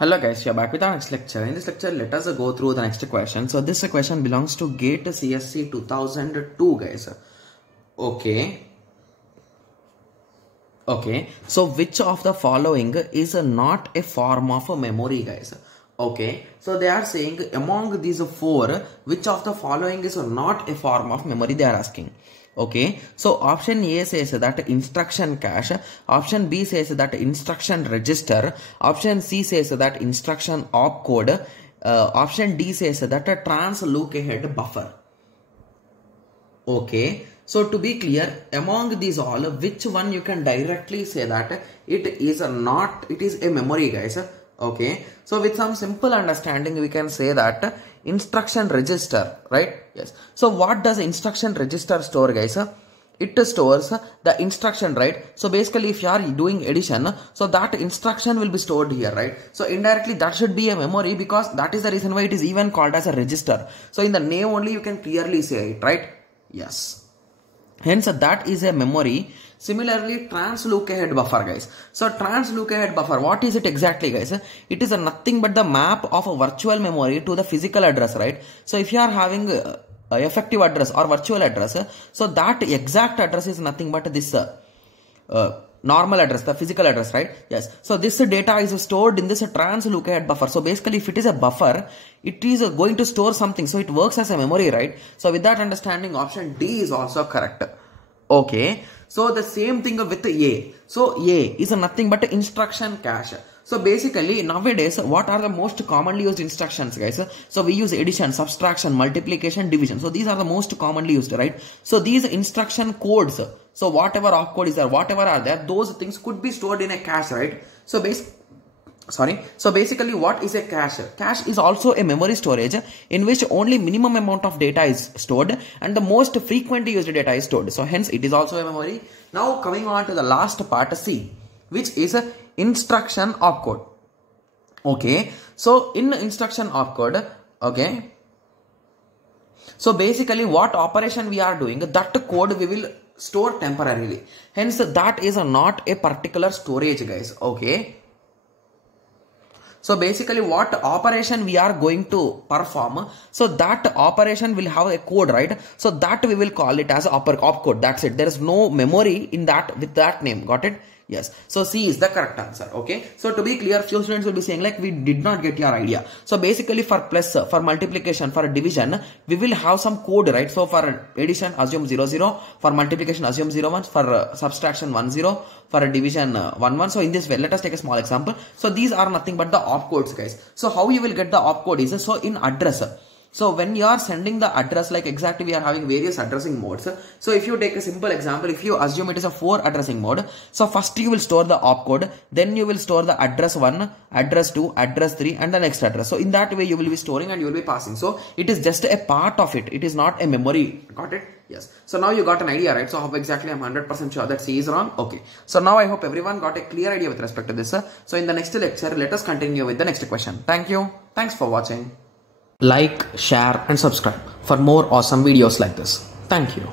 Hello guys, we are back with our next lecture. In this lecture, let us go through the next question. So this question belongs to GATE CSC 2002 guys. Okay. So which of the following is not a form of a memory guys? Okay. So they are saying among these four, which of the following is not a form of memory they are asking. Okay, so option A says that instruction cache, option B says that instruction register, option C says that instruction opcode, option D says that a trans look ahead buffer. Okay, so to be clear, among these all, which one you can directly say that it is a memory guys. Okay, so with some simple understanding we can say that instruction register, right? Yes. So what does instruction register store guys? It stores the instruction, right? So basically if you are doing addition, so that instruction will be stored here, right? So indirectly that should be a memory, because that is the reason why it is even called as a register. So in the name only you can clearly say it, right? Yes. Hence that is a memory. Similarly, trans look ahead buffer guys. So trans look ahead buffer, what is it exactly guys? It is nothing but the map of a virtual memory to the physical address, right? So if you are having effective address or virtual address, so that exact address is nothing but this normal address, the physical address, right? Yes. So this data is stored in this trans look ahead buffer. So basically if it is a buffer, it is going to store something. So it works as a memory, right? So with that understanding, option D is also correct. Okay. So the same thing with A. So A is nothing but instruction cache. So basically nowadays, what are the most commonly used instructions guys? So we use addition, subtraction, multiplication, division. So these are the most commonly used, right? So these instruction codes, so whatever opcode is there, whatever are there, those things could be stored in a cache, right? So basically what is a cache? Cache is also a memory storage in which only minimum amount of data is stored and the most frequently used data is stored. So hence it is also a memory. Now coming on to the last part C, which is a instruction opcode. Okay, so in instruction opcode, okay, so basically what operation we are doing, that code we will store temporarily. Hence that is not a particular storage guys. Okay, so basically what operation we are going to perform, so that operation will have a code, right? So that we will call it as opcode. That's it. There is no memory in that with that name. Got it? Yes. So C is the correct answer. Okay. So to be clear, few students will be saying like we did not get your idea. So basically for plus, for multiplication, for division, we will have some code, right? So for addition, assume 0, 0. For multiplication, assume 0, 1. For subtraction, 1, 0. For division, 1, 1. So in this way, let us take a small example. So these are nothing but the opcodes guys. So how you will get the opcode is, so in address. So when you are sending the address, like exactly we are having various addressing modes. So if you take a simple example, if you assume it is a 4 addressing mode, so first you will store the opcode, then you will store the address 1, address 2, address 3 and the next address. So in that way you will be storing and you will be passing. So it is just a part of it. It is not a memory. Got it? Yes. So now you got an idea, right? So how exactly I'm 100% sure that C is wrong. Okay. So now I hope everyone got a clear idea with respect to this. So in the next lecture, let us continue with the next question. Thank you. Thanks for watching. Like, share and subscribe for more awesome videos like this. Thank you.